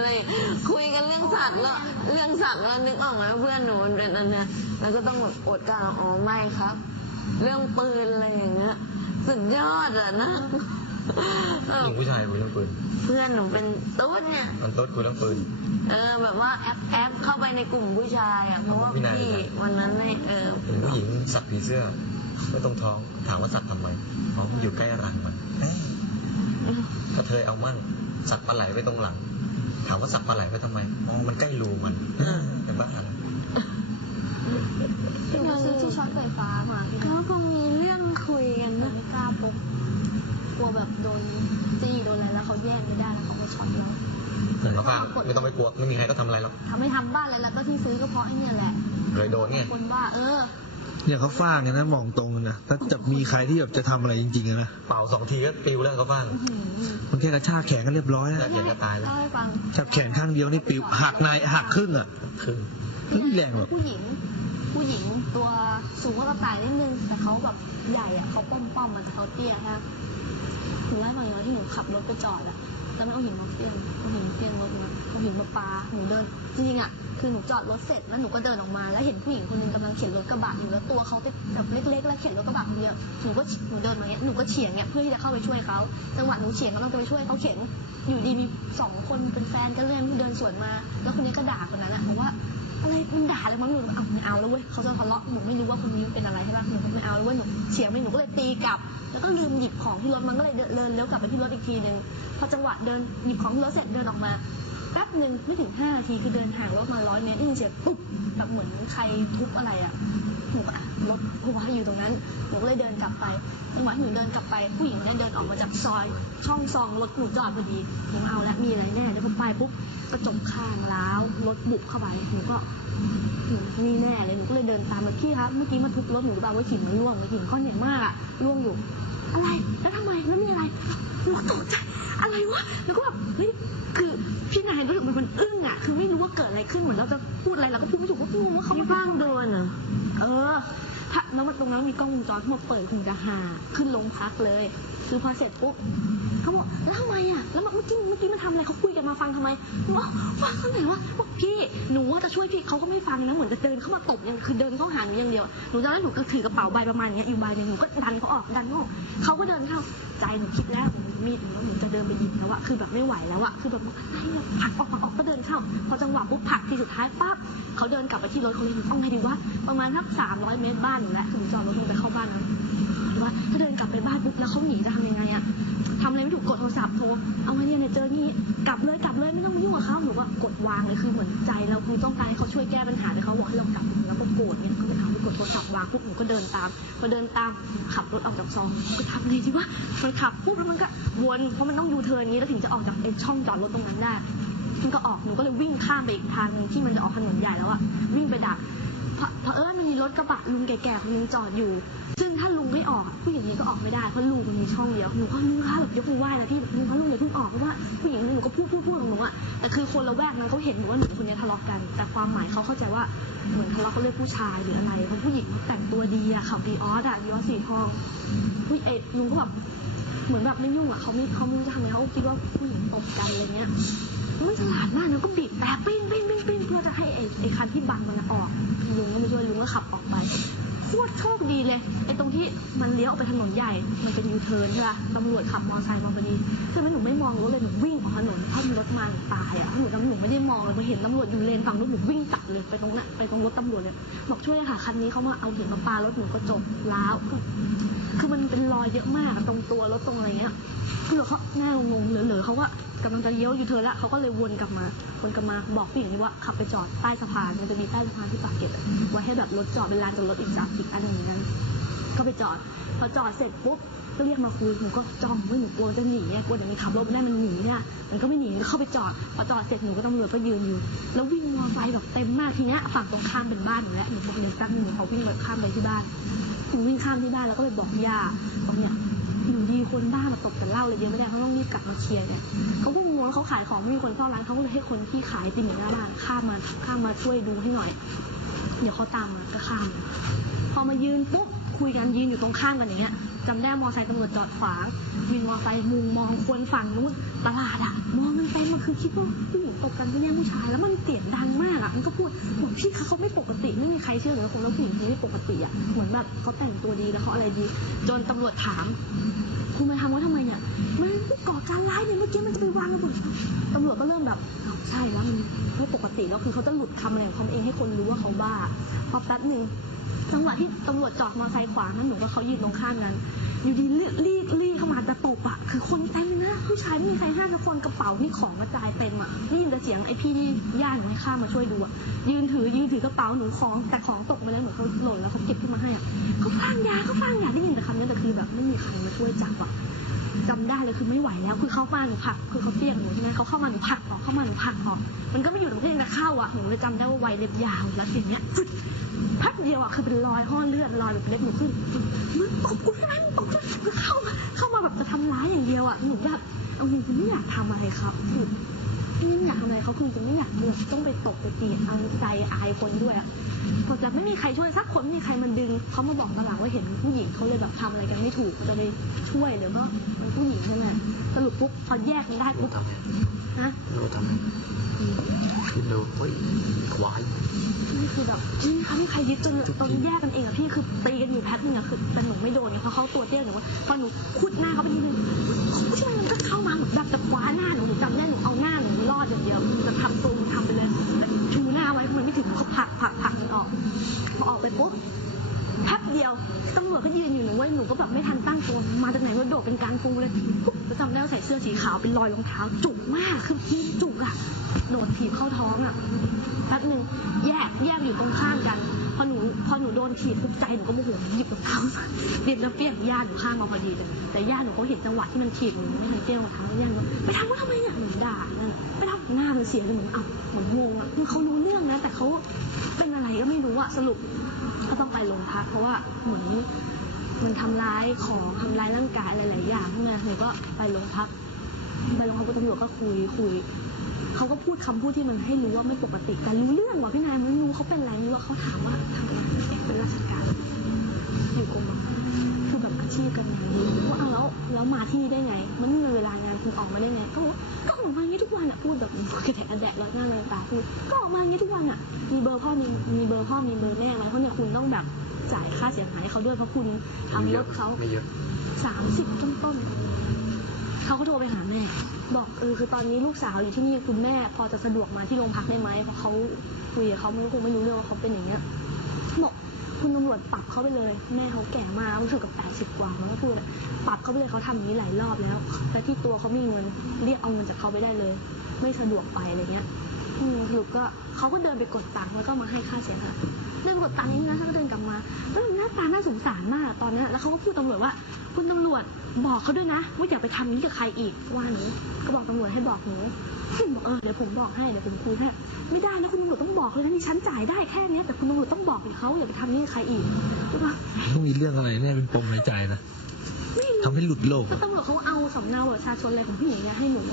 อะไรคุยกันเรื่องสักแล้วเรื่องสักแล้วนึกออกไหมเพื่อนหนูมันเป็นอันเนี้ยแล้วก็ต้องแบบอดกลันอ๋อไม่ครับ เรื่องปืนอะไรอย่างเงี้ยสุดยอดอะนะเออยิงผู้ชายคุยเรื่องปืนเพื่อนหนูเป็นตุ๊ดเนี่ยมันโต๊ดคุยเรื่องปืนเออแบบว่าแอปแอปเข้าไปในกลุ่มผู้ชายอะเพราะว่าพี่นายพี่วันนั้นในเออเห็นผู้หญิงสักผีเสื้อไว้ตรงท้องถามว่าสักทำไมท้องอยู่ใกล้รังมันเอ๊ะถ้าเธอเอามั่นสักปลาไหลไว้ตรงหลัง ถามว่าสักปลาไหลไว้ทำไมอ๋อมันใกล้รูมันเออแต่บ้าอะไรถึงจะซื้อที่ช็อตไฟฟ้ามาก็คงมีเรื่องคุยกันแต่นะไม่กล้าพกกลัวแบบโดนตีโดนอะไรแล้วเขาแยกไม่ได้แล้วเขาก็ช็อตเราเหมือนกับว่าไม่ต้องไปกลัวไม่มีใครก็ทำอะไรหรอกทำไม่ทำบ้านเลยแล้วก็ที่ซื้อก็เพราะไอ้เนี่ยแหละ เลยโดนไงคนว่าเออ เนี่ยเขาฟาดกันนะมองตรงกันนะถ้าจะมีใครที่แบบจะทำอะไรจริงๆอะนะเป่าสองทีก็ปิวแล้วเขาบ้างอื้อหือมันแค่กระชากแขนก็เรียบร้อยแล้แล้ววเขียนก็ตายแล้วเล่าให้ฟังจับแขนข้างเดียวนี่ปิวหักในหักครึ่งอะ คือไม่มีแรงหรอก ผู้หญิง ผู้หญิงตัวสูงกว่ากระต่ายนิดนึง แต่เขาแบบใหญ่อะเขาป้อมป้อมๆมันแต่เขาเตี้ยฮะหนูไล่าให้ฟังอย่างที่หนูขับรถไปจอดอะแล้วมันเอาหินมาเฟี้ยงเอาหินเฟี้ยงรถมาเอาหินมาปาหนูเดินจริงๆอะ คือหนูจอดรถเสร็จแล้วหนูก็เดินออกมาแล้วเห็นผู้หญิงคนหนึงกำลังเข็นรถกระบะอยู่แล้วตัวเขาแบบเล็กๆแล้วเข็นรถกระบะคนเดียวหนูก็หนูเดินมาเนี้ยหนูก็เฉียงเนี้ยเพื่อที่จะเข้าไปช่วยเขาจังหวะหนูเฉียงกำลังจะไปช่วยเขาเข็นอยู่ดีมีสองคนเป็นแฟนกันเลยเดินสวนมา แล้วคนนี้ก็ด่าคนนั้นอะบอกว่าอะไรมึงด่าอะไรมั้งหนูเอาไม่เอาแล้วเว้ยเขาจะทะเลาะหนูไม่รู้ว่าคนนี้เป็นอะไรใช่ปะหนูไม่เอาแล้วเว้ยหนูเฉียงไปหนูก็เลยตีกลับ แล้วก็ลืมหยิบของที่รถมันก็เลยเดินเดินเลี้ยวกลับไปที่รถอีกทีหนึ่งพอจังหวะเดินหยิบของที่รถเสร็จเดินออกมา แป๊บหนึ่งไม่ถึงห้านาทีคือเดินห่างรถมาร้อยเมตรได้ยินเสียงปุ๊บแบบเหมือนใครทุบอะไรอะหนูก็อะรถหัวอยู่ตรงนั้นหนูก็เลยเดินกลับไปจังหวะที่หนูเดินกลับไป ผู้หญิงคนนั้นเดินออกมาจากซอย ช่องซองรถหนูจอดพอดีหนูเอาละมีอะไรแน่เดี๋ยวพอไปปุ๊บกระจกข้างล้าวรถบุบเข้าไปหนูก็หนูมีแน่เลยหนูก็เลยเดินตามมาพี่ครับเมื่อกี้มาทุบรถหนูรือเปล่าว่าหินมันร่วงหินก้อนใหญ่มากอะร่วงอยู่ อะไรแล้วทำไมแล้วมีอะไรหนูตกใจ อะไรวะแล้วก็แบบเฮ้ยคือพี่นายรู้สึกมันมันอึ้งอะคือไม่รู้ว่าเกิดอะไรขึ้นเหมือนเราจะพูดอะไรเราก็พูดไม่ถูกก็งงว่าเขาบ้านโดนอะเออถ้าแล้วมันตรงนั้นมีกล้องวงจรทั้งหมดเปิดคงจะหาขึ้นลงพักเลย คือพอเสร็จปุ๊บเขาบอกแล้วทำไมอะแล้วเมื่อกี้เมื่อกี้มันทำอะไรเขาคุยกันมาฟังทำไมหนูบอกฟังทำไมวะบอกพี่หนูว่าจะช่วยพี่เขาก็ไม่ฟังนะเหมือนจะเดินเข้ามาตบอย่างคือเดินเข้าหาหนูอย่างเดียวหนูตอนนั้นหนูก็ถือกระเป๋าใบประมาณเนี้ยอยู่ใบหนึงหนูก็ดันเขาออกดันเขาเขาก็เดินเข้าใจหนูคิดแล้ว มีดหนูแล้วหนูจะเดินไปหยิบแล้วอะคือแบบไม่ไหวแล้วอะคือแบบอะไรอะผลักออกผลักออกก็เดินเข้า พอจังหวะปุ๊บผลักทีสุดท้ายปั๊บเขาเดินกลับไปที่รถเขาเลยต้องไงดีวะประมาณสักสามร้อยเมตรบ้านหนูแหละถึงจอดรถลงไปเข้าบ้านนะว่าถ้าเดินกลับไปบ้านปุ๊บแล้วเขาหนีจะทำยังไงอะทำอะไรไม่ถูกกดโทรศัพท์โทรเอาไงเนี่ยเนี่ยเจอนี่กลับเลยกลับเลยไม่ต้องยุ่งกับเขาหนูว่ากดวางเลยคือเหมือนใจเราคือต้องการให้เขาช่วยแก้ปัญหาแต่เขาบอกให้เรากลับแล้วก็โกรธเนี่ยก็เลยทำให้ก ดโทรศัพท์วางปุ๊บหนูก็เดินตามพอเดินตามขับรถออกจากซองก็ทำไงดีวะมันขับปุ๊บแล้วมันก็วนเพราะมันต้องยูเทิร์นนี้แล้วถึงจะออกจากไอ้ช่องจอดรถตรงนั้นได้มันก็ออกหนูก็เลยวิ่งข้ามไปอีกทางนึงที่มันจะออกถนนใหญ่แล้วอะวิ่งไปดักเพราะเพราะเออ มีรถกระบะลุงแก่ๆคนนึงจอดอยู่ ซึ่งถ้าลุงไม่ออกผู้หญิงนี้ก็ออกไม่ได้เพราะลุงมันมีช่องเดียวหนูก็ลุงคะแบบยกมือไหว้แล้วที่ลุงคะลุงอย่าเพิ่งออกเพราะว่าผู้หญิงหนูก็พูดพูดพูดของหนูอะแต่คือคนละแวกนั้นเขาเห็นหนูว่าหนูคนนี้ทะเลาะกัน แต่ความหมายเขาเข้าใจว่าเหมือนทะเลาะเขาเรียกผู้ชายหรืออะไรเพราะผู้หญิงแต่งตัวดีอะขับดีออสอะดีออสสีทองผู้เอกลุงก็แบบเหมือนแบบไม่ยุ่งอะเขาไม่เขาไม่รู้จะทำไงเขาคิดว่าผู้หญิงตกใจอะไรเงี้ย มันฉลาดมากนะก็บีบแต่ปิ้งปิ้งปิ้งปิ้งเพื่อจะให้ไอ้ไอ้คันที่บังมันออกลุงก็ไม่ช่วยลุงก็ขับออกไปโคตรโชคดีเลยไอ้ตรงที่มันเลี้ยวออกไปถนนใหญ่ มันเป็นยูเทิร์นใช่ป่ะตำรวจขับมอเตอร์ไซค์มาพอดีคือมันหนูไม่มองรถเลยหนูวิ่งออกถนนถ้ามีรถมาหนูตายอะหนูตำหนูไม่ได้มองเลยพอเห็นตำรวจอยู่เลนฝั่งนู้นหนูวิ่งตัดเลยไปตรงนั้นไปตรงรถตำรวจเลยบอกช่วยค่ะคันนี้เขามาเอาหินมาปารถหนูก็จบล้าวคือมันเป็นรอยเยอะมากตรงตัวรถตรงอะไรเงี้ยคือเขาหน้างงๆเหลือๆเขาว่า กำลังจะเลี้ยวอยู่เธอล้วเขาก็เลยวนกลับมาวนกลับมาบอกผู้หญิงว่าขับไปจอดใต้สะพานมันจะมีใต้สะพานที่ปากเกร็ดอะไว้ให้แบบรถจอดเป็นลานจอดรถอีกจากอีกอันหนึ่งนั้นก็ไปจอด พอจอดเสร็จปุ๊บก็เรียกมาคุยหนูก็จ้องว่หนูกลัวจะหนีอะกลัวเดี๋ยวมันขับรถไม่ได้มันหนีเนี่ยมันก็ไม่หนีมันก็เข้าไปจอดพอจอดเสร็จหนูก็ตำรวจก็ยืนอยู่ แล้ววิ่งมอเตอร์ไซค์แบบเต็มมากทีเนี้ยฝั่งตรงข้ามเป็นบ้านหนูแล้วหนูบอกเดี๋ยวแป๊บนึงเขาวิ่งแบบข้ามไปที่บ้านหนูวิ่งข้ามที่บ้านแล้วก็ไปบอกย่าบอกเนี่ย อยู่ดีคนบ้ามาตกแต่เหล้าเลยเยอะไม่ได้เขาต้องรีบกลับมาเคลียร์เนี่ยเขาก็งงแล้วเขาขายของไม่มีคนเฝ้าร้านเขาก็เลยให้คนที่ขายติ่มอยู่หน้าร้านข้ามมาข้ามมาช่วยดูให้หน่อย เดี๋ยวเขาตามมาก็ข้ามาพอมายืนปุ๊บคุยกันยืนอยู่ตรงข้ามกันอย่างเงี้ย จำได้มอไซค์ตำรวจจอดขวางมีมอไซค์มุงมองคนฝั่งนู้นตลาดอะมองมันไปมันคือคิดว่าผู้หญิงตบกันก็แย่งผู้ชายแล้วมันเสียงดังมากอะมันก็พูดบอกพี่คะเขาไม่ปกติไม่มีใครเชื่อเลยคนแล้วผู้หญิงเขาไม่ปกติอะเหมือนแบบเขาแต่งตัวดีแล้วเขาอะไรดี จนตำรวจถามคุณมาทำว่าทำไมเนี่ยมันก่อการร้ายเนี่ยเมื่อกี้มันจะไปวางระเบิดตำรวจก็เริ่มแบบใช่แล้วมันไม่ปกติแล้วคือเขาจะหลุดคำอะไรของเขาเองให้คนรู้ว่าเขาบ้าพอแป๊บหนึ่ง จังหวะที่ตำรวจจอดมอเตอร์ไซค์ขวางนั่นหนูว่าเขายืนตรงข้ามกัน อยู่ดีรีบรีดรีเข้ามาจะตบอะคือคนเต็มนะผู้ชายไม่มีใครห้ามสักคนกระเป๋านี่ของกระจายเต็มอะได้ยินแต่เสียงไอ้พี่ที่ย่าหนูให้ข้ามมาช่วยดูอะยืนถือยืนถือกระเป๋าหนูของแต่ของตกไปแล้วเหมือนเขาหล่นแล้วเขาเก็บขึ้นมาให้อะเขาฟังยาเขาฟังยาได้ยินแต่คำนี้แต่คือแบบไม่มีใครมาช่วยจับอะ จำได้เลยคือไม่ไหวแล้ว คือเขามาหนูผลัก คือเขาเตี้ยกหนูใช่ไหมเขาเข้ามาหนูผลักออกเข้ามาหนูผลักออก มันก็ไม่อยู่ตรงที่จะเข้าอะหนูเลยจำได้ว่าวัยเล็บยาวแล้วสิ่งเนี้ยฟึดพักเดียวอะคือเป็นรอยห่อเลือดรอยแบบเล็บหนูขึ้นมึงตบกูใช่ไหมมึงตบกูคือเข้ามาเข้ามาแบบจะทำร้ายอย่างเดียวอะหนูแบบเอาจริงๆไม่อยากทำอะไรครับคือไม่อยากทำอะไรเขาคือจะไม่อยากแบบต้องไปตบไปตีเอาใจอายคนด้วยอะ พอจะไม่มีใครช่วยสักคนไม่มีใครมันดึงเขามาบอกตอนหลังว่าเห็นผู้หญิงเขาเลยแบบทำอะไรกันไม่ถูกจะไปช่วยหรือว่าเป็นผู้หญิงใช่ไหมสรุปปุ๊บพอแยกกันได้ปุ๊บทำไงนะเราทำไงคิดดูเฮ้ยควายนี่คือแบบไม่มีใครไม่ใครยึดจนตอนแยกกันเองอะพี่คือตีกันอยู่แป๊บนึงอะคือแต่หนูไม่โดนเพราะเขาตัวเตี้ยหนูว่าพอหนูคุดหน้าเขาไปนิดนึงผู้ชายมันก็เข้ามาเหมือนแบบจะคว้าหน้าหนูจำได้หนูเอาหน้าหนูรอดอย่างเดียวจะทำตรงทำไปเลยชูหน้าไว้มันไม่ถึงเขาผักผัก ออกพอออกไปปุ๊บแป๊บเดียวตำรวจก็ยืนอยู่หนูว่าหนูก็แบบไม่ทันตั้งตัวมาจากไหนว่าโดดเป็นการฟูเลยปุ๊บจำได้ว่าใส่เสื้อสีขาวเป็นรอยรองเท้า จุกมากคือจุกอะโดดถีบเข้าท้องอะ อหนูพอหนูโดนถีบปุ๊บใจหนูก็โมโหหยิบรองเท้าเด็ดแล้วเปี้ยงญาติหนูข้างมาพอดีเลยแต่ญาติหนูเขาเห็นจังหวะที่มันถีบหนูไม่เคยเจี้ยวรองเท้าญาหนูไปทำว่าทำไมเนี่ยหนูด่าเลยไปทำหน้ามันเสียเลยเหมือนเอ้าเหมือนงงอะคือเขารู้เรื่องนะ แต่เขาเป็นอะไรก็ไม่รู้อะสรุปก็ต้องไปโรงพักเพราะว่าเหมือนมันทำร้ายของทำร้ายร่างกายหลายๆอย่างใช่ไหมหนูก็ไปโรงพักไปโรงพักตำรวจก็คุยคุย เขาก็พูดคำพูดที่มันให้รู้ว่าไม่ปกติแต่รู้เรื่องว่าพี่นายไม่รู้เขาเป็นอะไรรู้ว่าเขาถามว่าทำอะไรเป็นราชการอยู่กรมคือแบบอาชีพกันอย่างนี้ว่าเอาแล้วแล้วมาที่นี่ได้ไง มันไม่มีเวลางานคุณออกมาได้ไงก็ก็ออกมาอย่างนี้ทุกวันอะพูดแบบกระแดะกระแดะแล้วหน้าเลยตาพูดก็ออกมาอย่างนี้ทุกวันอะมีเบอร์พ่อมีมีเบอร์พ่อมีเบอร์แม่ไหมเพราะเนี่ยคุณต้องแบบจ่ายค่าเสียหายให้เขาด้วยเพราะคุณทำรถเขาสามสิบต้นๆ เขาก็โทรไปหาแม่ บอกเออคือตอนนี้ลูกสาวอยู่ที่นี่คุณแม่ พอจะสะดวกมาที่โรงพักได้ไหมเพราะเขาคุยกับเขาไมันคงไม่รู้เรื่องว่าเขาเป็นอย่างเงี้ยบอกคุณตำรวจปรับเขาไปเลย แม่เขาแก่มากรู้สึกกับแปดสิบกว่าแล้วก็พูดอะปรับเขาไปเลยเขาทำอย่างนี้หลายรอบแล้วแต่ที่ตัวเขาม่มีเงินเรียกเอาเงินจากเขาไปได้เลย ไม่สะดวกไปอะไรเงี้ยอืมสรุปก็เขาก็เดินไปกดตังค์แล้วก็มาให้ค่าเสียหาย เดินไปกดตังค์นี้นะเขาก็เดินกลับมาแล้วหน้าตาน่าสงสารมากตอนนั้นแล้วเขาก็พูดตำรวจว่า คุณตำรวจบอกเขาด้วยนะว่าอย่าไปทำนี้กับใครอีกว่าหนูก็บอกตำรวจให้บอกหนูซึ่งบอกเออเดี๋ยวผมบอกให้เดี๋ยวผมคุยให้ไม่ได้นะคุณตำรวจต้องบอกเลยนะที่ฉันจ่ายได้แค่เนี้ยแต่คุณตำรวจต้องบอกเขาอย่าไปทำนี้กับใครอีกใช่ปะต้องมีเรื่องอะไรเนี่ยเป็นปมในใจนะทำให้หลุดโลกตำรวจเขาเอาสำเนาบัตรประชาชนอะไรของผู้หญิงเนี่ยให้หนูไง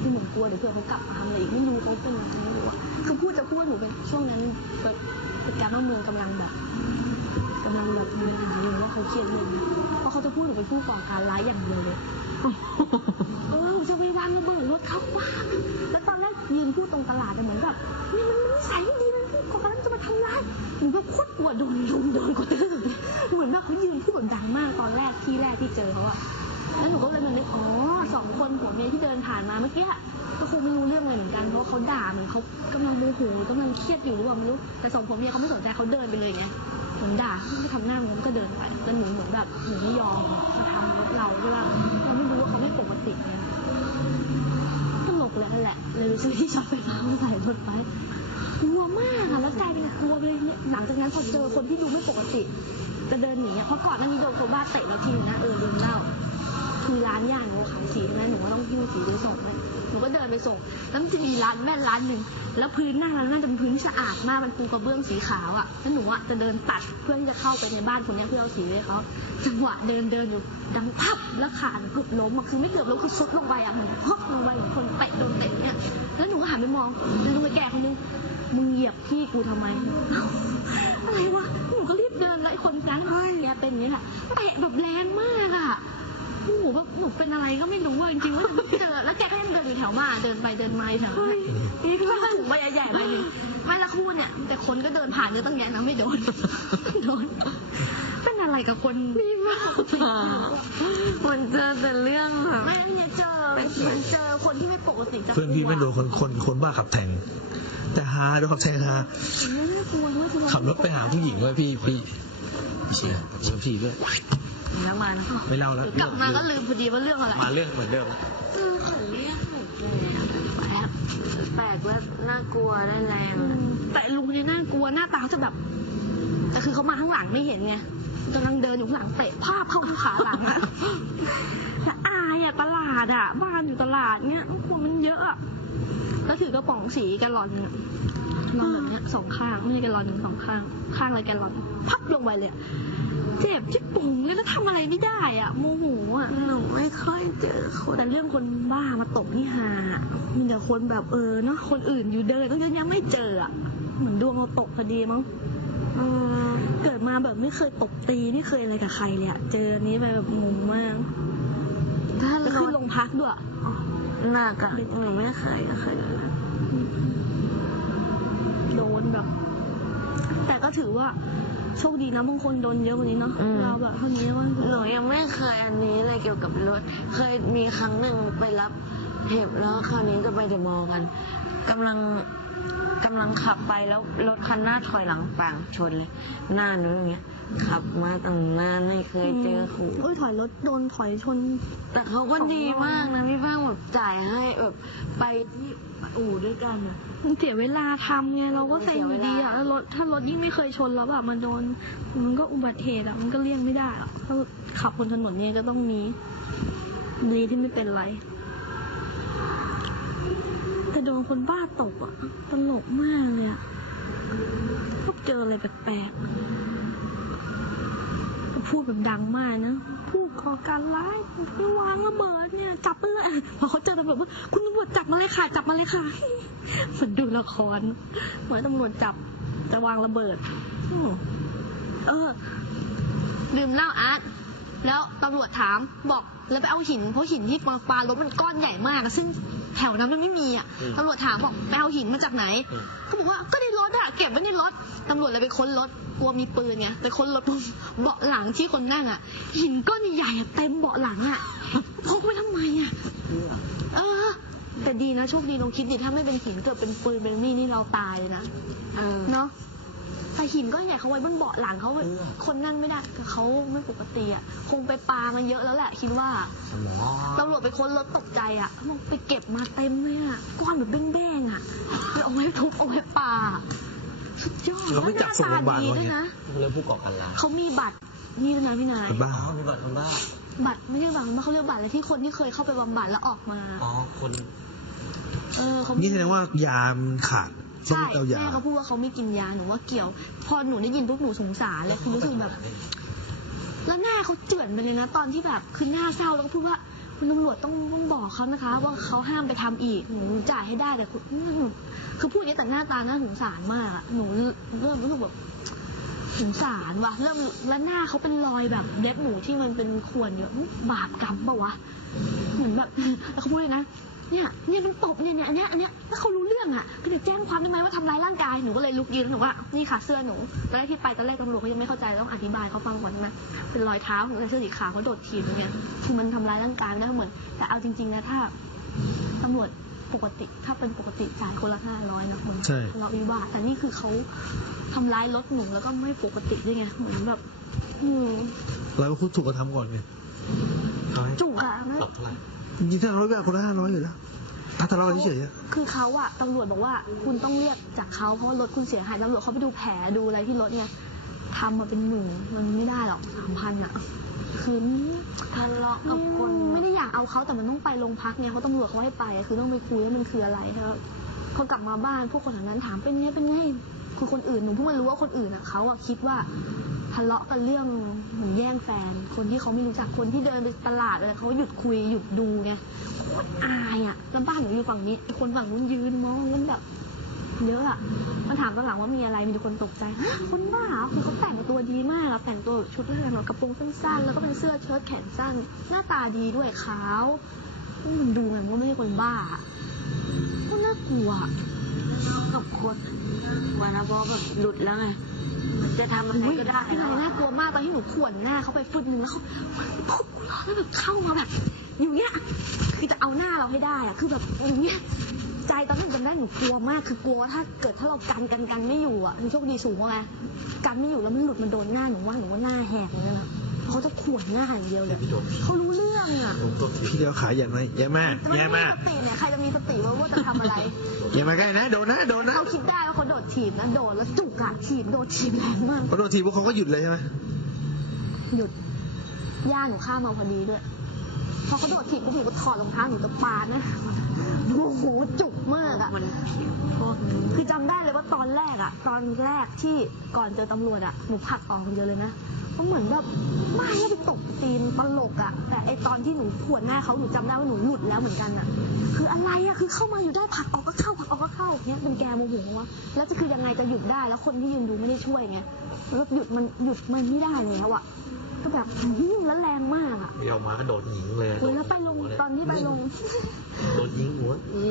คือหนูกลัวเดี๋ยวเผื่อเขากลับมาทำอะไรอีกไม่รู้เขาเป็นอะไรไม่รู้อะคือพูดจะพูดหนูเป็นช่วงนั้นแบบ การบ้านเมืองกำลังแบบกำลังแบบมีปัญหาเลยว่าเขาเครียดเรื่องนี้เพราะเขาจะพูดหนูเป็นผู้ก่อการร้ายอย่างเดียวเลยเออจะไปวางระเบิดรถเขาบ้านแล้วตอนแรกยืนพูดตรงตลาดอะเหมือนแบบนี่มันนิสัยไม่ดีมันพูดก่อนแล้วจะมาทำร้ายหนูแบบโคตรปวดโดนยุงโดนกดตื้อเหมือนแบบเขายืนพูดดังมากตอนแรกที่แรกที่เจอเขาอะ แล้วหนูก็เลยมานึกอ๋อสองคนผัวเมียที่เดินผ่านมาเมื่อกี้ก็คงไม่รู้เรื่องอะไรเหมือนกันเพราะเขาด่าเหมือนเขากำลังโมโหกำลังเครียดอยู่หรือเปล่าไม่รู้แต่สองผัวเมียเขาไม่สนใจเขาเดินไปเลยไงหมือนด่าเขาทำหน้างงก็เดินไปแต่หนูเหมือนแบบหนูไม่ยอมมาทำรถเราใช่ป่ะเราไม่รู้ว่าเขาไม่ปกติไงตลกเลยนั่นแหละเลยรู้สึกที่ชอบไปฟ้ามาใส่รถไปกลัวมากอะแล้วกลายเป็นกลัวไปเลยเนี่ยหลังจากนั้นพอเจอคนที่ดูไม่ปกติจะเดินหนีอะเพราะก่อนหน้านี้โดนคนบ้าเตะแล้วทีนึงนะเออลืมเล่า คือร้านย่างหนูขายสีใช่ไหมหนูก็ต้องหิ้วสีไปส่งเลยหนูก็เดินไปส่งแล้วมันจะมีร้านแม่ร้านหนึ่งแล้วพื้นหน้าร้านน่าจะเป็นพื้นที่สะอาดมากมันปูกระเบื้องสีขาวอะแล้วหนูอะจะเดินตัดเพื่อที่จะเข้าไปในบ้านคนเนี้ยเพื่อเอาสีให้เขาจังหวะเดินเดินอยู่ดังพับแล้วขาหนูเกือบล้มอะคือไม่เกือบล้มคือซุดลงไปอะเหมือนพับลงไปเหมือนคนเตะโดนเตะเนี่ยแล้วหนูก็หันไปมองแล้วหนูไปแก่คนนึงมึงเหยียบพี่กูทำไมอะไรวะหนูก็รีบเดินแล้วไอ้คนนั้นแกเป็นอย่างนี้ค่ะเตะแบบแรงมากอะ โอ้โหแบบหนูเป็นอะไรก็ไม่รู้อะจริงๆว่าเจอแล้วแกก็ยังเดินอยู่แถวบ้านเดินไปเดินมาอยู่แถวนั้นนี่ก็ถุงใบใหญ่ๆใบหนึ่งไม่ละคู่เนี่ย แต่คนก็เดินผ่านเยอะตั้งแยะนะไม่โดนโดนเป็นอะไรกับคนนี่มากมันเจอแต่เรื่องแบบไม่อันเนี่ยเจอเจอคนที่ไม่ปกติจะเพื่อนพี่ไม่โดนคนคนคนบ้าขับแทงแต่ฮาโดนขับแทงฮาไม่น่ากลัวด้วยขับรถไปหาผู้หญิงด้วยพี่พี่เชียร์เชียร์พี่ด้วย แล้วมันไม่เล่าแล้ว กลับมาก็ลืมพอดีว่าเรื่องอะไรมาเรื่องเหมือนเดิมแล้วเออเขาเรียกหนูแปลกแปลกและน่ากลัวได้แรงอืมแต่ลุงเนี่ยน่ากลัวหน้าตาเขาจะแบบแต่คือเขามาข้างหลังไม่เห็นไงกำลังเดินอยู่ข้างหลังเตะภาพเข้าที่ขาหลังอะแต่อายอะตลาดอะบ้านอยู่ตลาดเนี่ยคนมันเยอะอะแล้วถือกระป๋องสีแกลลอนเนี่ยนอนแบบเนี้ยสองข้างไม่ใช่แกลลอนหนึ่งสองข้าง ข้างเลยแกลลอนพับลงไปเลยอะ เจ็บจิ๊บปุ๋งเลยแล้วทำอะไรไม่ได้อะโมโหอะหนูไม่ค่อยเจอคนแต่เรื่องคนบ้ามาตกนี่ฮามีแต่คนแบบเออเนาะคนอื่นอยู่เดินต้องเยอะแยะไม่เจออะเหมือนดวงเราตกพอดีมั้งอืมเกิดมาแบบไม่เคยตบตีไม่เคยอะไรกับใครเลยอะเจออันนี้ไปแบบงงมากถ้าแล้วรขึ้นถโรงพักด้วยหนักอะหนูไม่เคยเคย แต่ก็ถือว่าโชคดีนะบางคนโดนเยอะกว่านี้เนาะเราแบบเท่านี้ว่าหนูยังไม่เคยอันนี้เลยเกี่ยวกับรถ เคยมีครั้งหนึ่งไปรับเห็บแล้วคราวนี้ก็ไปเดอะมอลล์กันกำลังกำลังขับไปแล้วรถคันหน้าถอยหลังปังชนเลย หน้าหนูอย่างเงี้ย ขับมาตั้งนานไม่เคยเจอขู่ โอ้ยถอยรถโดนถอยชน แต่เขาก็ดีมากนะพี่ฟ้างแบบจ่ายให้แบบไปที่อู่ด้วยกันอะ มันเสียเวลาทำไงเราก็เซ็งอยู่ดีเสียเวอะลาแล้วรถถ้ารถยิ่งไม่เคยชนแล้วแบบมันโดน มันก็อุบัติเหตุอะมันก็เลี่ยงไม่ได้อะถ้าขับบนถนนเนี่ยก็ต้องมีดีที่ไม่เป็นไรแต่โดนคนบ้าตกอะตลกมากเลยอะพบเจออะไรแปลกๆ พูดแบบดังมากนะพูดก่อการร้ายไปวางระเบิดเนี่ย จับไปเลยพอเขาเจอตำรวจว่าคุณตำรวจจับมาเลยค่ะ จับมาเลยค่ะเหมือนดูละครเหมือนตำรวจจับจะวางระเบิดอเออดื่มเหล้าอาร์ตแล้วตำรวจถามบอกแล้วไปเอาหินเพราะหินที่ปาปารถมันก้อนใหญ่มากซึ่ง แถวนั้นมันไม่มีอะตำรวจถามบอกไปเอาหินมาจากไหนเขาบอกว่าก็ในรถอะเก็บไว้ในรถตำรวจเลยไปค้นรถกลัวมีปืนไงไปค้นรถปุ๊บเบาะหลังที่คนนั่งอะหินก้อนใหญ่ๆอะเต็มเบาะหลังอะพกไว้ทำไมอะเออ แต่ดีนะโชคดีลองคิดดิถ้าไม่เป็นหินเกิดเป็นปืนเป็นนี่นี่เราตายเลยนะเออ เนาะ แต่หินก็ใหญ่เขาไว้บนเบาะหลังเขาคนนั่งไม่ได้แต่เขาไม่ปกติอะคงไปปามันเยอะแล้วแหละคิดว่าตำรวจไปค้นรถตกใจอะมันไปเก็บมาเต็มเลยอะก้อนแบบเบ้งๆอะไปเอาไว้ทุบเอาไว้ปาสุดยอดเราไม่จับส่งโรงพยาบาลดีวะด้วยเนี่ยนะเรื่องผู้ก่อการร้ายเขามีบัตรนี่ด้วยนะพี่นายคนบ้าอ๋อมีบัตรคนบ้าบัตรไม่ใช่บัตรเขาเรียกบัตรอะไรที่คนที่เคยเข้าไปบำบัดแล้วออกมาอ๋อคนเออเขานี่แสดงว่ายามขาดต้อง ใช่เอายาแม่เขาพูดว่าเขาไม่กินยาหนูว่าเกี่ยว พอหนูได้ยินปุ๊บหนูสงสารเลยคือรู้สึกแบบ แล้วหน้าเขาเจือนไปเลยนะตอนที่แบบคือหน้าเศร้าแล้วก็พูดว่าคุณตำรวจต้องต้องบอกเขานะคะ ว่าเขาห้ามไปทำอีกหนูจ่ายให้ได้แต่คุณอืมคือพูดอย่างนี้แต่หน้าตาน่าสงสารมากอะหนูเริ่มรู้สึกแบบสงสารว่ะเริ่มแล้วหน้าเขาเป็นรอยแบบเย็บหมูที่มันเป็นข่วนอยู่บาปกรรมปะวะเหมือนแบบแล้วเขาพูดเลยนะ เนี่ยเนี่ยมันตบเนี่ยเนี่ยอันเนี้ยอันเนี้ยถ้าเขารู้เรื่องอะก็จะแจ้งความได้ไหมว่าทำร้ายร่างกายหนูก็เลยลุกยืนหนูว่านี่ค่ะเสื้อหนูตอนแรกที่ไปตอนแรกตำรวจเขายังไม่เข้าใจต้องอธิบายเขาฟังก่อนนะเป็นรอยเท้าของเสื้อสีขาวเขาโดดทีมเนี่ยคือมันทำร้ายร่างกายนะเหมือนแต่เอาจริงๆนะถ้าตำรวจปกติถ้าเป็นปกติจ่ายคนละห้าร้อยนะเหมือนใช่ เราวิวาทแต่นี่คือเขาทำร้ายรถหนูแล้วก็ไม่ปกติด้วยไงเหมือนแบบอืมเราก็ถูกกระทำก่อนไงเอาให้จุกอะนะปรับเท่าไหร่ จริงๆถ้าร้อยแบบคนละห้าร้อยเลยนะถ้าทะเลาะกันเฉยๆอะคือเขาอะตำรวจบอกว่าคุณต้องเรียกจากเขาเพราะว่ารถคุณเสียหายตำรวจเขาไปดูแผลดูอะไรที่รถเนี่ยทำมาเป็นหนึ่งมันไม่ได้หรอกสามพันอะคือทะเลาะกับคนไม่ได้อยากเอาเขาแต่มันต้องไปโรงพักเนี่ยเขาตำรวจเขาให้ไปอะคือต้องไปคุยว่ามันคืออะไรแล้วพอกลับมาบ้านพวกคนแถวนั้นถามเป็นไงเป็นไงคือคนอื่นหนูเพิ่งมารู้ว่าคนอื่นอะเขาอะคิดว่า ทะเลาะกันเรื่องหนูแย่งแฟน คนที่เขาไม่รู้จักคนที่เดินไปตลาดอะไรเขาหยุดคุยหยุดดูไงโคตรอายอะแล้วบ้านหนูอยู่ฝั่งนี้ไอ้คนฝั่งนู้นยืนมองแล้วแบบเยอะอะมันถามตอนหลังว่ามีอะไรมีแต่คนตกใจฮะคนบ้าเหรอคือเขาแต่งตัวดีมากอะแต่งตัวชุดแรกแบบกระโปรงสั้นๆแล้วก็เป็นเสื้อเชิ้ตแขนสั้น หน้าตาดีด้วยขาวมันดูไงว่าไม่ใช่คนบ้าก็น่ากลัวอะกับคนวันนะเพราะแบบหลุดแล้วไง จะทำอะไรอุ๊ยก็ได้พี่นายน่ากลัวมากตอนที่หนูข่วนหน้าเขาไปฟึดนึงแล้วเขาพุกแล้วแบบเข้ามาแบบอย่างเงี้ยคือจะเอาหน้าเราให้ได้อะคือแบบอย่างเงี้ยใจตอนนั้นจำได้หนูกลัวมากคือกลัวว่าถ้าเกิดถ้าเรากันกันกันไม่อยู่อะคือโชคดีสูงว่าไงกันไม่อยู่แล้วมันหลุดมันโดนหน้าหนูว่าหนูว่าหน้าแหกเลยนะ เขาจะข่วนหน้าอย่างเดียวเลยพี่โดมเขารู้เรื่องอะผมก็คิดพี่เดียวขายอย่างไรแย่แม่แต่มันแย่ไม่แม่มีสติเนี่ยใครจะมีสติว่าว่าจะทำอะไรอย่ามาใกล้นะโดนนะโดนนะเขาคิดได้ว่าเขาโดดถีบนะโดดแล้วจุกอะถีบโดดถีบแรงมากพอโดนทีพวกเขาก็หยุดเลยใช่ไหมหยุดย่าหนูข้ามมาพอดีด้วย พอเขาโดดถีบก็ถีบก็ถอดรองเท้าหนูจะปานะโอ้โหจุกมากอะมันคือจำได้เลยว่าตอนแรกอะตอนแรกที่ก่อนเจอตำรวจอะหนูผลักออกคนเดียวเลยนะก็เหมือนแบบไม่ให้ไปตกตีนตลกอะแต่ไอตอนที่หนูขวนหน้าเขาหนูจำได้ว่าหนูหลุดแล้วเหมือนกันอะคืออะไรอะคือเข้ามาอยู่ได้ผลักออกก็เข้าผลักออกก็เข้าเนี่ยเป็นแกโมโหวะแล้วจะคือยังไงจะหยุดได้แล้วคนที่ยืนดูไม่ได้ช่วยไงแล้วหยุดมันหยุดมันไม่ได้แล้วอะ ก็แบบยิ่งแล้วแรงมากอะพี่เอามาก็โดดหญิงเลยโอ้ยแล้วไปลงตอนที่ไปลง โดดหญิงหัวอื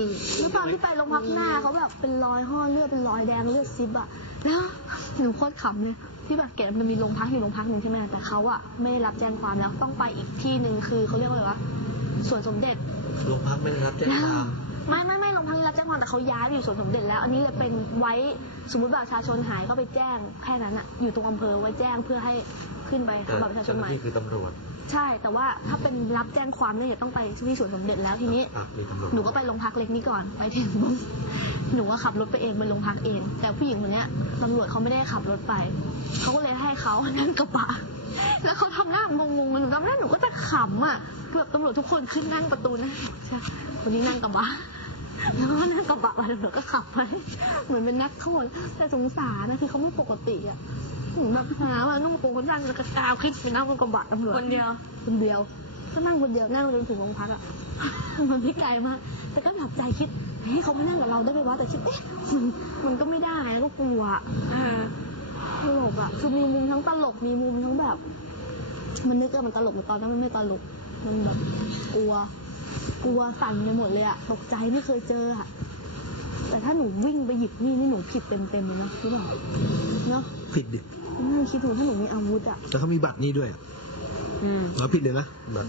มแล้วตอนที่ไปโรงพักหน้าเขาแบบเป็นรอยห่อเลือดเป็นรอยแดงเลือดซิบอะแล้วหนูโคตรขำเลยที่แบบเกดมันมีโรงพักอยู่โรงพักหนึ่งใช่ไหมแต่เขาอะไม่ได้รับแจ้งความแล้วต้องไปอีกที่หนึ่งคือเขาเรียกว่าอะไรวะสวนสมเด็จโรงพักไม่ได้รับแจ้งความ ไม่ไม่ไม่โรงพักไม่รับแจ้งความแต่เขาย้ายไปอยู่สวนสมเด็จแล้ว อันนี้เลยเป็นไว้สมมติบัตรประชาชนหายก็ไปแจ้งแค่นั้นอะอยู่ตรงอำเภอไว้แจ้งเพื่อให้ขึ้นไปแต่ทำบัตรประชาชเจ้านหใหน้าม่ ที่คือตำรวจ ใช่ แต่ว่าถ้าเป็นรับแจ้งความเนี่ยจะต้องไปที่สวนสมเด็จแล้วทีนี้ อะมีตำรวจหนูก็ไปโรงพักเล็กนี้ก่อนไปถึงปุ๊บหนูก็ขับรถไปเองไปโรงพักเอง แต่ผู้หญิงคนเนี้ยตำรวจเขาไม่ได้ขับรถไป เขาก็เลยให้เขานั่งกระบะแล้วเขาทำหน้างงๆหนูทำหน้าหนูก็จะขำอะคือแบบตำรวจทุกคนขึ้นนั่งประตูนะใช่คนนี้นั่งกระบะ แล้วก็นั่งกระบะมาแล้วก็ขับไป เหมือนเป็นนักโทษแต่สงสารนะคือเขาไม่ปกติอะหนูแบบหามานุ่งกงคนนั่งแล้วก็กาวขึ้นไปนั่งบนกระบะตำรวจคนเดียว คนเดียวก็นั่งคนเดียวนั่งจนถึงโรงพักอะ มันไม่ไกลมาก แต่ก็แบบใจคิดให้ยเขามานั่งกับเราได้ไหมวะแต่คิดเอ๊ะมันมันก็ไม่ได้ก็กลัวเออตลกอะคือมีมุมทั้งตลกมีมุมทั้งแบบ มันนึกว่ามันตลกแต่ตอนนั้นมันไม่ตลกมันแบบกลัว กลัวสั่นไปหมดเลยอะตกใจไม่เคยเจออะแต่ถ้าหนูวิ่งไปหยิบมีดนี่หนูผิดเต็มๆเลยนะพี่บอกเนาะผิดดินั่งคิดดูถ้าหนูมีอาวุธอะแล้วเขามีบัตรนี้ด้วยอืมเราผิดเลยนะแบบ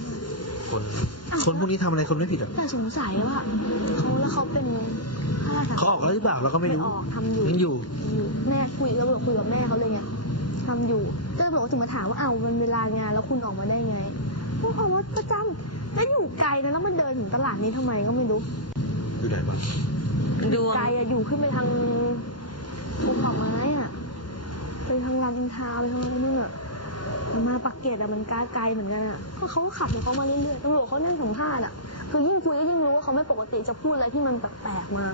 คนคนพวกนี้ทำอะไรคนไม่ผิดหรอกแต่สงสัยว่าเขาแล้วเขาเป็นข้าราชการเขาออกแล้วหรือเปล่าเราก็ไม่รู้ออกทำอยู่ยังอยู่อยู่แม่คุยแล้วบอกคุยกับแม่เขาเลยไงทำอยู่ก็เลยบอกว่าถึงมาถามว่าเอ้ามันเวลางานแล้วคุณออกมาได้ไงพวกเขาว่าประจำ แล้วอยู่ไกลนะแล้วมันเดินถึงตลาดนี้ทำไมก็ไม่รู้อยู่ไหนบ้างดวงไกลอะอยู่ขึ้นไปทางภูเขาไม้อะไปทางรามอินทราไปทางอะไรนั่นอะมาปักเกร็ดอะมันไกลไกลเหมือนกันอะก็เขาก็ขับของเขามาเรื่อยๆตำรวจเขานั่งสัมภาษณ์อะคือยิ่งคุยก็ยิ่งรู้ว่าเขาไม่ปกติจะพูดอะไรที่มันแปลกๆมา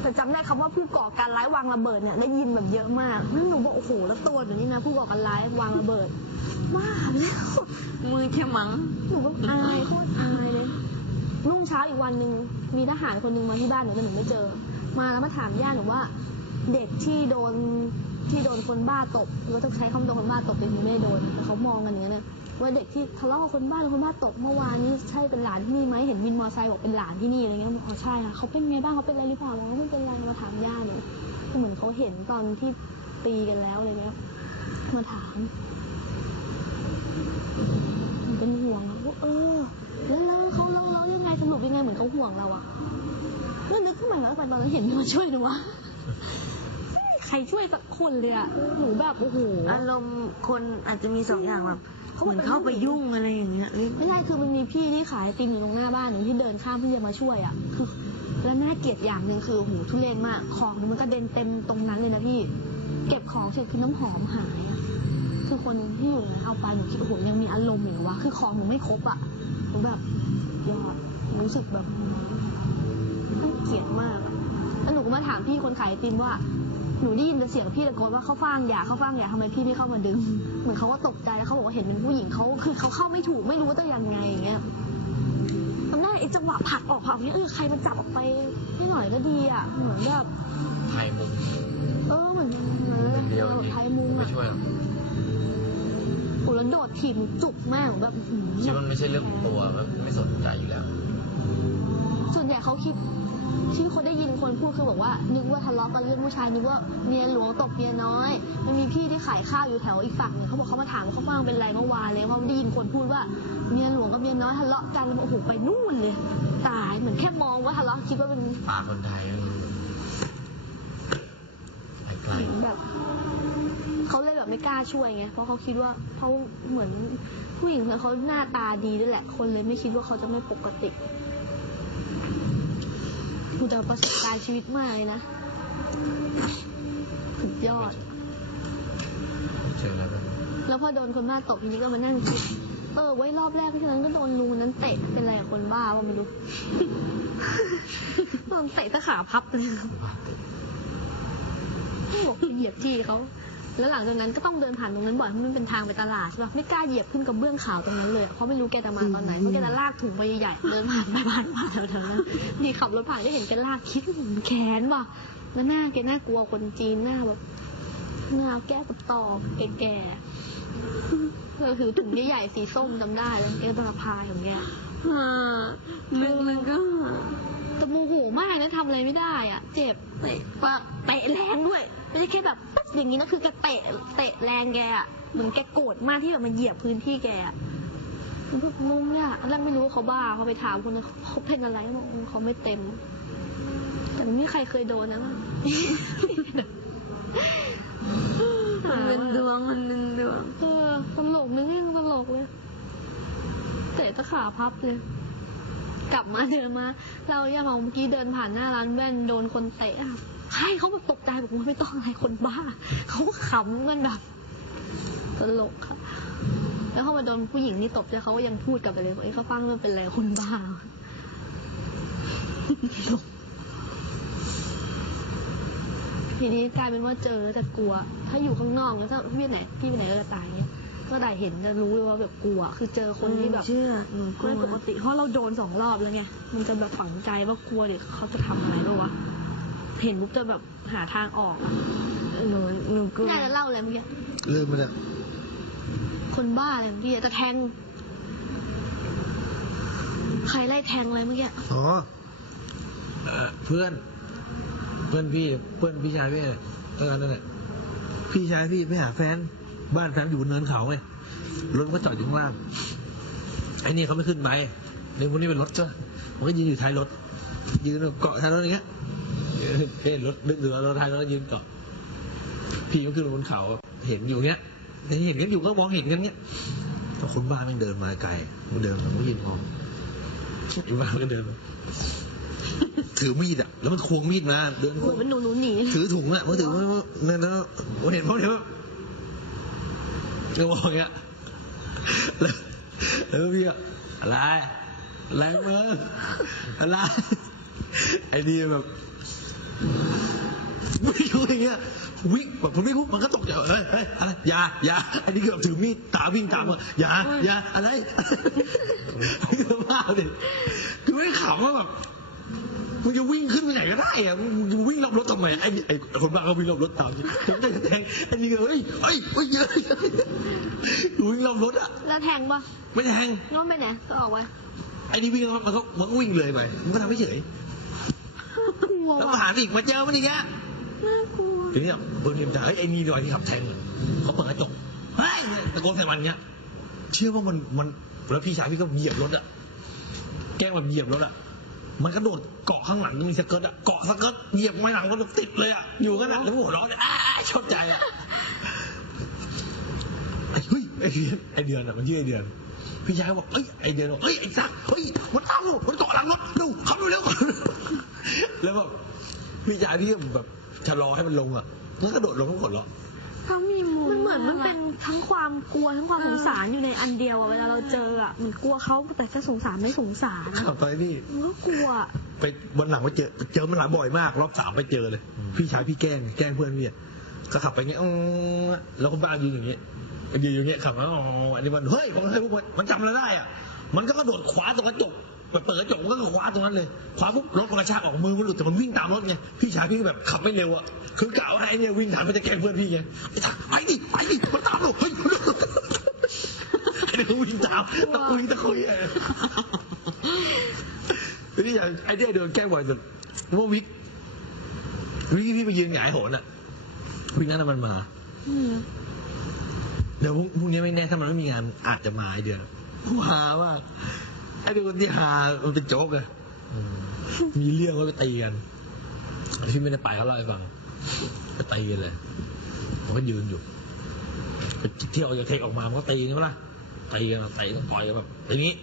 แต่จำได้คำว่าผู้ก่อการร้ายวางระเบิดเนี่ยได้ยินแบบเยอะมากนั่นหนูบอกโอ้โหแล้วตัวหนูนี่นะผู้ก่อการร้ายวางระเบิดว่าแล้วมือแค่มังหนูก็อายโคตรอายเลยรุ่งเช้าอีกวันหนึ่งมีทหารคนหนึ่งมาที่บ้านหนูแต่หนูไม่เจอ มาแล้วมาถามญาติหนูว่า เด็กที่โดนที่โดนคนบ้าตบเราต้องใช้คำโดนคนบ้าตบเป็นไม่ได้โดนแต่เขามองกันอย่างนั้นนะ ว่าเด็กที่ทะเลาะกับคนบ้าหรือคนบ้านตบเมื่อวานนี้ใช่เป็นหลานที่นี่ไหมเห็นวินมอเตอร์ไซค์บอกเป็นหลานที่นี่อะไรเงี้ยบอกอ๋อใช่ค่ะเขาเป็นไงบ้างเขาเป็นอะไรหรือเปล่าเราไม่เป็นไรมาถามญาติหนูคือเหมือนเขาเห็นตอนที่ตีกันแล้วอะไรเงี้ยมาถามเป็นห่วงอะว่าเออแล้วแล้วเขาแล้วแล้วยังไงสรุปยังไงเหมือนเขาห่วงเราอะแล้วนึกขึ้นมาแล้วตอนนั้นเห็นมาช่วยหนูวะใครช่วยสักคนเลยอะหนูแบบโอ้โหอารมณ์คนอาจจะมีสองอย่างแบบ เหมือนเข้าไปยุ่งอะไรอย่างเงี้ยไม่ใช่คือมันมีพี่ที่ขายไอติมอยู่ตรงหน้าบ้านหนูที่เดินข้ามเพื่อจะมาช่วยอะคือแล้วน่าเกลียดอย่างหนึ่งคือโอ้โหทุเรศมากของมันกระเด็นเต็มตรงนั้นเลยนะพี่ เก็บของเสร็จคือน้ำหอมหายอะคือคนที่อยู่ในเอาไปหนูคิดโอ้โหยังมีอารมณ์อยู่วะคือของหนูไม่ครบอะหนูแบบยอดรู้สึกแบบน่าเกลียดมากอะแล้วหนูก็มาถามพี่คนขายไอติมว่าหนูได้ยินแต่เสียงพี่ตะโกนว่าเขาฟังอย่าเขาฟังอย่าทำไมพี่ไม่เข้ามาดึง เหมือนเขาก็ตกใจแล้วเขาบอกว่าเห็นเป็นผู้หญิงเขาคือเขาเข้าไม่ถูกไม่รู้ว่าจะยังไงอย่างเงี้ยทำได้ไอ้จังหวะผลักออกผลักเนี่ยเออใครมาจับออกไปให้หน่อยก็ดีอะเหมือนแบบไทยมุมเออเหมือนเหมือนเดียวเออไทยมุงไม่อะช่วยหรอกโอ้แล้วโดดถีบจุกแม่งแบบอื้อหือคิดว่ามันไม่ใช่เรื่องของตัวแบบไม่สนใจอยู่แล้ว ส่วนใหญ่เขาคิดที่คนได้ยินคนพูดคือบอกว่านึกว่าทะเลาะกันเรื่องผู้ชายนึกว่าเมียหลวงตกเมียน้อย มันมีพี่ที่ขายข้าวอยู่แถวอีกฝั่งหนึงเขาบอกเขามาถามว่าเขาฟังเป็นไรเมื่อวานเลยเพราะได้ยินคนพูดว่าเมียหลวงกับเมียน้อยทะเลาะกันโอ้โหไปนู่นเลยตายเหมือนแค่มองว่าทะเลาะคิดว่าเป็นปากคนไทยไม่รู้ไกลแบบเขาเลยแบบไม่กล้าช่วยไงเพราะเขาคิดว่าเขาเหมือนผู้หญิงคนเขาหน้าตาดีด้วยแหละ คนเลยไม่คิดว่าเขาจะไม่ปกติ ดูแต่ประสบการณ์ชีวิตมากเลยนะ สุดยอด เจอแล้วก็แล้วพอโดนคนบ้าตบทีนี้ก็มานั่งคิดเออ ไว้รอบแรกที่นั้นก็โดนลุงนั้นเตะเป็นไรกับคนบ้าว่าไม่รู้ โดนเตะตะขาพับเลยบ้าติดบอกเหยียบที่เขา แล้วหลังจากนั้นก็ต้องเดินผ่านตรงนั้นบ่อยเพราะมันเป็นทางไปตลาดใช่ปะไม่กล้าเหยียบขึ้นกระเบื้องขาวตรงนั้นเลยเพราะไม่รู้แกจะมาตอนไหนเพราะแกจะลากถุงใบใหญ่ๆเดินผ่านไปผ่านมาแถวๆนั้นนี่ขับรถผ่านก็เห็นแกลากคิดว่ามันแขนว่ะแล้วหน้าแกน่ากลัวคนจีนหน้าแบบหน้าแก้วกับตอแก่ๆเราถือถุงใหญ่ๆสีส้มจำได้เลยเอลตราพายของแกอ่าเรื่องมันก็แต่โมโหมากนะทำอะไรไม่ได้อะ เจ็บเตะปะเตะแรงด้วย ไม่ใช่แค่แบบปึ๊บอย่างนี้นะคือแกเตะเตะแรงแกอะเหมือนแกโกรธมากที่แบบมาเหยียบพื้นที่แกอะมันแบบงงเนี่ยแล้วไม่รู้ว่าเขาบ้าพอไปถามคนนั้นเขาเป็นอะไรบอกเขาไม่เต็ม แต่ไม่มีใครเคยโดนนะมั้ง มันเป็นดวงมันเป็นดวงเออตลกนึกยังตลกเลยเตะตะขาพับเลย กลับมาเดินมา เราอย่างของเมื่อกี้เดินผ่านหน้าร้านแว่นโดนคนเตะอะ ใช่เขาแบบตกใจบอกว่าไม่ต้องอะไรคนบ้าเขาก็ขำกันแบบตลกค่ะ แล้วเขามาโดนผู้หญิงนี่ตบแล้วเขาก็ยังพูดกลับไปเลยว่าเอ้ยเขาฟังมันเป็นอะไรคนบ้าทีนี้กลายเป็นว่าเจอแล้วจะกลัว ถ้าอยู่ข้างนอกแล้วถ้าพี่ไหนพี่ไปไหนก็จะตายเนี่ยก็ได้เห็นจะรู้เลยว่าแบบกลัว คือเจอคนที่แบบเชื่อเออไม่ปกติเพราะเราโดนสองรอบแล้วไง มันจะแบบฝังใจว่ากลัวเดี๋ยวเขาจะทำอะไรด้วยวะ เห็นปุ๊บจะแบบหาทางออกอะหนูหนูกลัวน่าจะเล่าอะไรเมื่อกี้ลืมไปแล้วคนบ้าอะไรเมื่อกี้จะแทง ใครไล่แทงอะไรเมื่อกี้อ๋อเอ่อเพื่อน เพื่อนพี่ เพื่อนพี่ชายพี่เออนั่นแหละพี่ชายพี่ไปหาแฟน บ้านแฟนอยู่บนเนินเขาไงรถก็จอดอยู่ข้างล่างไอ้นี่เขาไม่ขึ้นไปในพวกนี้เป็นรถก็มันก็ยืนอยู่ท้ายรถยืนเกาะท้ายรถอย่างเงี้ย เห็นรถดึกหรือรถท้ายรถยืนเกาะพี่ก็ขึ้นบนเขาเห็นอยู่เงี้ยเห็นกันอยู่ก็มองเห็นกันเงี้ยแต่คนบ้านมันเดินมาไกลมันเดินมันก็ยืนมองไอ้บ้านมันก็เดินมาถือมีดอะแล้วมันควงมีดมาเดินเหมือนเป็นหนูหนูหนีถือถุงอะมันถือว่านั่นแล้วเห็นเพราะเดี๋ยวก็มองอย่างเงี้ยแล้วแล้วพี่ก็อะไรอะไรมึงอะไรไอ้นี่แบบ วิ่งอยู่อย่างเงี้ยวิ่งแบบผมไม่รู้มันก็ตกใจเฮ้ยเฮ้ยอะไรอย่าอย่าไอ้นี่เกือบถือมีดตาวิ่งตามมาอย่าอย่าอะไรคือบ้าเลยคือไม่ขำว่าแบบมึงจะวิ่งขึ้นไปไหนก็ได้อะมึงมึงวิ่งรอบรถทำไมไอ้ไอ้คนบ้าก็วิ่งรอบรถตามผมจะแทงไอ้นี่ก็เฮ้ยเฮ้ยเฮ้ยเยอะวิ่งรอบรถอะแล้วแทงปะไม่แทงโน้นไปไหนก็ออกไปไอ้นี่วิ่งมันก็มันก็วิ่งเลยไปมันก็ทำไม่เฉยก ลัวแล้วมาว่ะหาอีกมาเจอมันอีกอะน่ากลัวทีนี้เบิร์นเอ็มจ่าเฮ้ยไอ้นี่หน่อยที่ขับแทงเขาเปิดกระจกเฮ้ยตะโกนใส่มันเงี้ย เชื่อว่ามันมันแล้วพี่ชายพี่ก็เหยียบรถอะแกล้งแบบเหยียบรถอะมันกระโดดเกาะข้างหลังมีสเกิร์ตอะเกาะสเกิร์ตเหยียบไม่หลังรถติดเลยอะอยู่กันอะแล้วหัวเร้อนอ้าชอบใจอะไอ้เฮ้ยไอเดือนไอเดือนอะมันชื่อไอเดือน พี่ชายก็บอกเฮ้ยไอเดือนบอกเฮ้ยไอ้ซักเฮ้ยมันตามอยู่มันเกาะหลังรถดูขับเร็วๆ แล้วแบบพี่ชายพี่ก็แบบชะลอให้มันลงอะแล้วกระโดดลงทั้งหมดแล้วเขามีมูมันเหมือนมันเป็นทั้งความกลัวทั้งความสงสารอยู่ในอันเดียวอะเวลาเราเจออะมันกลัวเขาแต่ก็สงสารไม่สงสารขับไปนี่ มันก็กลัวไปวันหลังไปเจอ เจอมันหลายบ่อยมาก รอบสามไปเจอเลย พี่ชายพี่แกล้งแกล้งเพื่อนพี่อะก็ขับไปเงี้ยอื้อแล้วคนบ้านยืนอย่างเงี้ยยืนอย่างเงี้ยขับแล้วอ๋ออันนี้มันเฮ้ยผมเฮ้ยพวกมันมันจำเราได้อะมันก็กระโดดขวาตรงกระจกแบบ เปิดกระจกมันก็คว้าตรงนั้นเลยคว้าปุ๊บรถมันกระชากออกมือมันหลุดแต่มันวิ่งตามรถไงพี่ชายพี่แบบขับไม่เร็วอะคือกะว่าไอ้เนี่ยวิ่งทันมันจะแกล้งเพื่อนพี่ไงไอ้ทักไปดิไปดิมันตามเราเฮ้ยไอ้เนี่ยก็วิ่งตามตะคุยตะคุยไอ้พี่อยากไอ้เนี่ยโดนแกล้งบ่อยสุดเมื่อวิกวิกที่พี่ไปยืนหงายโหนอะวิกนั้นมันมาเดี๋ยวพรุ่งนี้ไม่แน่ถ้ามันไม่มีงานอาจจะมาไอเดือนฮามาก ไอ้เป็นคนที่ฮามันเป็นโจ๊กอะมีเรื่องก็ไปตีกันพี่ไม่ได้ไปเขาเล่าให้ฟังก็ตีกันเลยผมก็ยืนอยู่ไปเที่ยวจากเทคออกมามันก็ตีกันปะล่ะตีกันตีต้องต่อยกันแบบอย่างนี้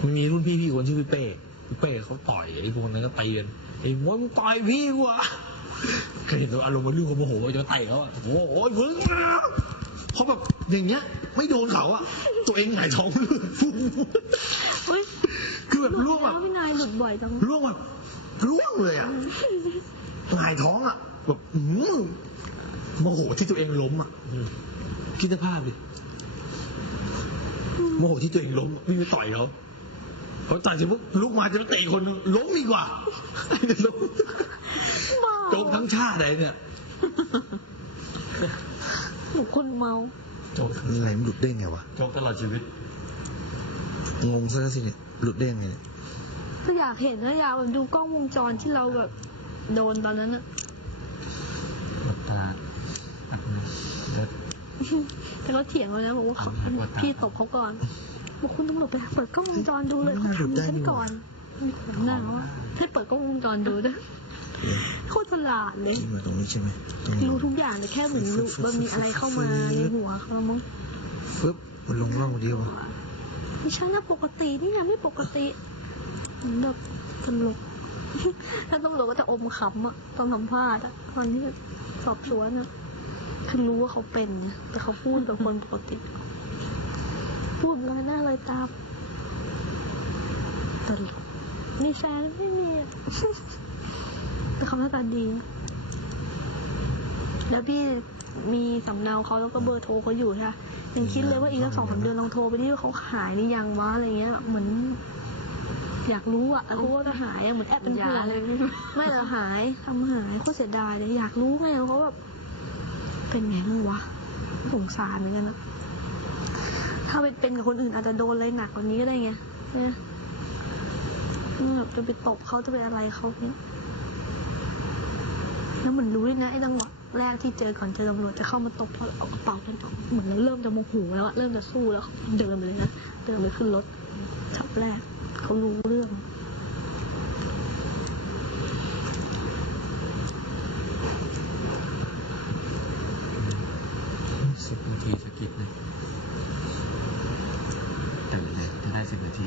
มันมีรุ่นพี่พี่คนชื่อพี่เป้พี่เป้เขาต่อยไอ้พวกนั้นก็ตีกันไอ้มึงต่อยพี่กูอะเคยเห็นตัวอารมณ์มันรุ่นเขาโมโหจะเตะเขาอะโอ้โหมึง เพราะแบบอย่างเงี้ย ไม่โดนเขาอะตัวเองหงายท้องเฮ้ยคือแบบล่วงแบแล้บวพี่นายหลุดบ่อยจังล่วงแบบล่วงเลยอะหงายท้องอะแบบอื้อหือโมโหที่ตัวเองล้มอะคิดสภาพดิโมโหที่ตัวเองล้มวิ่งไปต่อยเขาเขาต่อยเสร็จปุ๊บลุกมาจะมาเตะคนนึงล้มอีกว่าล้มบ้าโจ๊กทั้งชาติเลยเนี่ย หนูคนเมา โจ๊กทั้งอะไรมันหลุดได้ไงวะ โจ๊กตลอดชีวิต งงซะแล้วสิเนี่ยหลุดได้ยังไงเนี่ยก็อยากเห็นนะอยากแบบดูกล้องวงจรที่เราแบบโดนตอนนั้นอะตาตัดมือเดินแต่เขาเถียงเราแล้วบอกว่าพี่ตบเขาก่อนบอกคุณตำรวจไปเปิดกล้องวงจรดูเลยเขาทำฉันก่อนหนาวอะให้เปิดกล้องวงจรดูด้วย โคตรฉลาดเลยที่มาตรงนี้ใช่ไหมตรงนี้รู้ทุกอย่างแต่แค่เหมือนรู้ว่ามีอะไรเข้ามาในหัวเขามั้งปึ๊บมันลงร่องเดียวไม่ใช่นะปกตินี่ไงไม่ปกติเหมือนแบบตลกถ้าตำรวจก็จะอมขำอะตอนสัมภาษณ์อะตอนที่สอบสวนอะคือรู้ว่าเขาเป็นไงแต่เขาพูดแบบคนปกติ พูดมาหน้าเลยตามตลกมีแฟนไม่มีอะ แต่เขาหน้าตาดีนะแล้วพี่มีสำเนาเขาแล้วก็เบอร์โทรเขาอยู่ใช่ไหมยังคิดเลยว่าอีกสักสองสามเดือนลองโทรไปที่ว่าเขาหายนี่ยังวะอะไรเงี้ย เหมือน อยากรู้อะรู้ว่าจะหายอะเหมือนแอบเป็นอย่าห่วงเลย ไม่เหรอหายทำหายโคตรเสียดายเลยอยากรู้ไงว่าเขาแบบเป็นไงบ้างวะสงสารเหมือนกันนะถ้าเป็นเป็นกับคนอื่นอาจจะโดนเลยหนักกว่านี้ก็ได้ไงเนี่ยแบบจะไปตบเขาจะไปอะไรเขาเนี่ย แล้วเหมือนรู้ด้วยนะไอ้จังหวะแรกที่เจอก่อนเจอตำรวจจะเข้ามาตบเขาเอากระเป๋าไปเหมือนเริ่มจะโมโหแล้วอะเริ่มจะสู้แล้วเดินไปเลยนะเดินไปขึ้นรถขับแรกเขารู้เรื่องสิบนาทีสกิปเลยแต่เลยได้สิบนาที